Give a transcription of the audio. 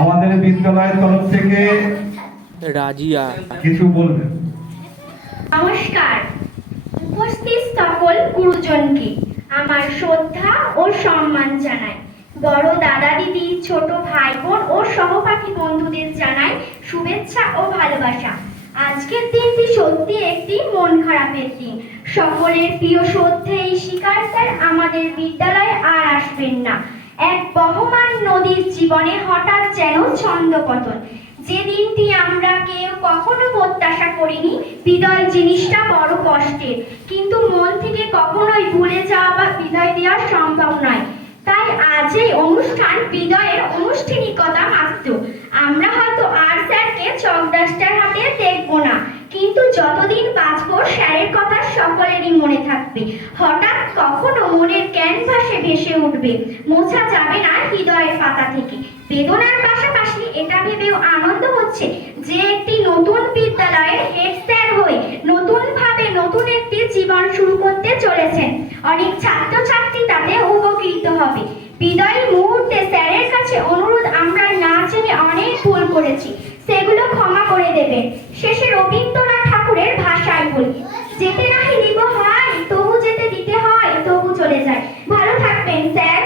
আমাদের বিদ্যালয়ের তরফ থেকে রাজিয়া। কিছু বলবেন? নমস্কার। উপস্থিত সকল গুরুজনকে আমার শ্রদ্ধা ও সম্মান জানাই। বড় দাদা দিদি ছোট ভাই বোন ও সহপাঠী বন্ধুদের জানাই শুভেচ্ছা ও ভালোবাসা। আজকের দিনটি সত্যি একটি মন খারাপের দিন। সকলের প্রিয় শ্রদ্ধেয় শিকার স্যার আমাদের বিদ্যালয়ে আর আসবেন না। এক বহমান নদীর জীবনে হঠাৎ যেন ছন্দপতন। যে দিনটি আমরা কেউ কখনো প্রত্যাশা করিনি, বিদায় জিনিসটা বড় কষ্টের। কিন্তু মন থেকে কখনোই ভুলে যাওয়া বা বিদায় দেওয়া সম্ভব নয়। তাই আজ এই অনুষ্ঠান বিদায়ের আনুষ্ঠানিকতা মাত্র। আমরা হয়তো আর স্যারকে চক ডাস্টার হাতে দেখব না, কিন্তু যতদিন বাঁচবো স্যারের কথা সকলেরই মনে থাকবে। হঠাৎ কখনো মনের ক্যানভাসে ভেসে উঠবে। মোছা যাবে না থেকে। বেদনার পাশাপাশি এটা ভেবেও আনন্দ হচ্ছে যে একটি নতুন বিদ্যালয়ের হেড স্যার হয়ে নতুনভাবে নতুন একটি জীবন শুরু করতে চলেছেন। অনেক ছাত্রছাত্রী তাতে উপকৃত হবে। বিদায়ী মুহূর্তে স্যারের কাছে অনুরোধ, আমরা না জেনে অনেক ভুল করেছি, সেগুলো ক্ষমা করে দেবেন। শেষে রবীন্দ্রনাথ ঠাকুরের ভাষায় বলি, যেতে নাহি দিব হয় তবু যেতে দিতে হয়, তবু চলে যায়। ভালো থাকবেন, স্যার।